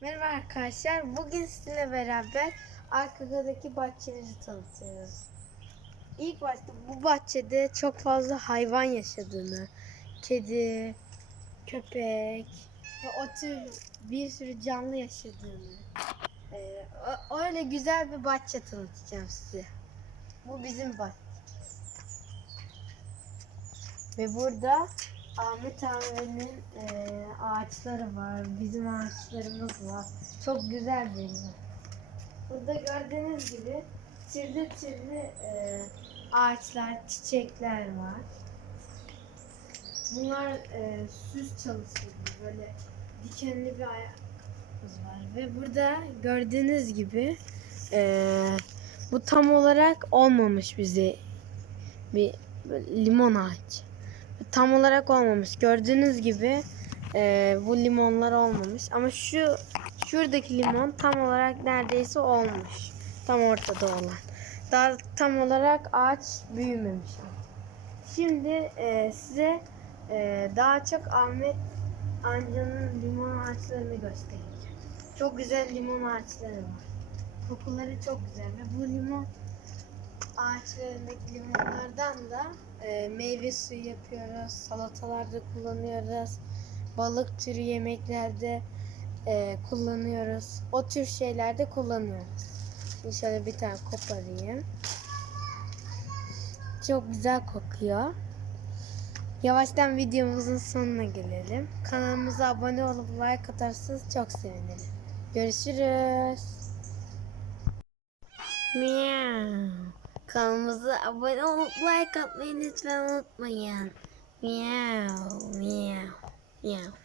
Merhaba arkadaşlar. Bugün sizinle beraber arkadaki bahçemizi tanıtıyoruz. İlk başta bu bahçede çok fazla hayvan yaşadığını, kedi, köpek ve o tür bir sürü canlı yaşadığını, e, öyle güzel bir bahçe tanıtacağım size. Bu bizim bahçe. Ve burada Ahmet abinin e, ağaçları var. Bizim ağaçlarımız var. Çok güzel bir yer. Burada gördüğünüz gibi türlü türlü e, ağaçlar, çiçekler var. Bunlar e, süs çalışıyor. Böyle dikenli bir ayağımız var. Ve burada gördüğünüz gibi e, bu tam olarak olmamış bize bir limon ağacı tam olarak olmamış. Gördüğünüz gibi e, bu limonlar olmamış. Ama şu şuradaki limon tam olarak neredeyse olmuş. Tam ortada olan. Daha tam olarak ağaç büyümemiş. Şimdi e, size e, daha çok Ahmet amcanın limon ağaçlarını göstereceğim. Çok güzel limon ağaçları var. Kokuları çok güzel ve bu limon ağaçlarındaki limonlardan da e, meyve suyu yapıyoruz. Salatalarda kullanıyoruz. Balık türü yemeklerde e, kullanıyoruz. O tür şeylerde kullanıyoruz. Şöyle bir tane koparayım. Çok güzel kokuyor. Yavaştan videomuzun sonuna gelelim. Kanalımıza abone olup like atarsanız çok sevinirim. Görüşürüz. Meow. Kanalımıza abone olup like atmayı lütfen unutmayın. Meow, meow, meow.